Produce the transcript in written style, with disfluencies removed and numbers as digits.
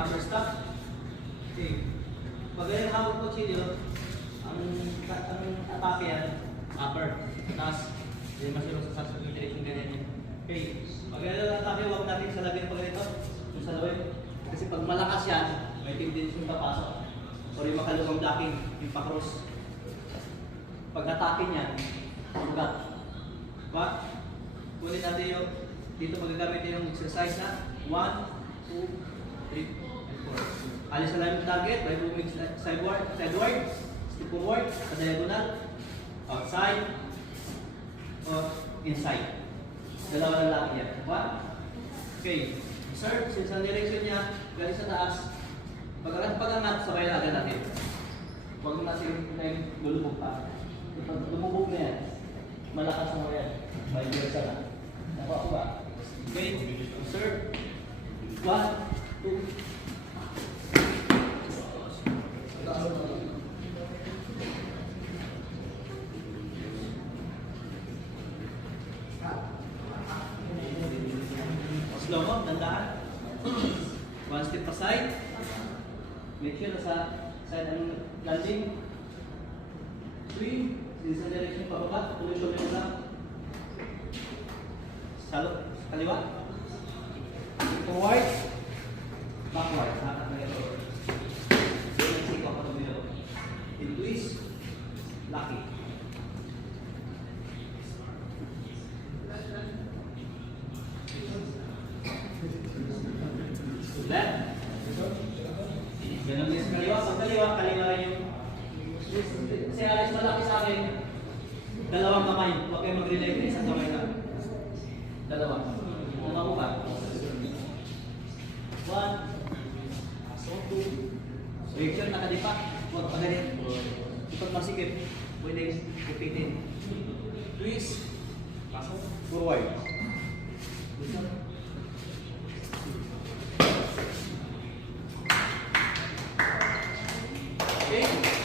upper stop. Okay. Pag ganyan hawak ko chilyo, ang atake yan, upper, taas. Hindi masyadong sa substitute direction ganyan yan. Okay. Pag ganyan ang atake, huwag natin salagin pag ganito. Yung salawin. Kasi pag malakas yan, may tendency yung papasok. Or yung makalubang docking, yung pa-cross. Pag atake niya, ugat. Diba? Kunin natin yung, dito magagamit yung exercise na 1, 2, 3, and 4. Alis na lang yung target by moving sideward, step forward, sa diagonal, outside, or inside. Dalawa lang lang yan. Diba? Okay. Sir, since ang direction niya, galing sa taas, pag-angat, sabay na agad natin. Huwag natin lulubog pa. Pag lumubog na yan, malakas na yan. May versa na. Nakuha ko ba? Okay, sir. 1, 2. Slow mo, dandaan. 1 step aside. Make sure na sa side ang landing. 3. Sa direction pababa. Tuloy-tuloy mo lang. Salo, kaliwa. Forward. Backward. Hakat na ito. Nagsik ako ito dito. In twist. Lucky. Left. Ganun din sa kaliwa. Pag kaliwa, kaliwa rin yung kasi alis malaki sa akin. Dalawang kamay. Huwag kayo mag-relay na isang kamay lang. Dalawa. Nakaku ka. 1. 2. Make sure nakadipa. Huwag pa ganit. Ipag masikip. Pwede ipitin. Twist. Forward. Okay.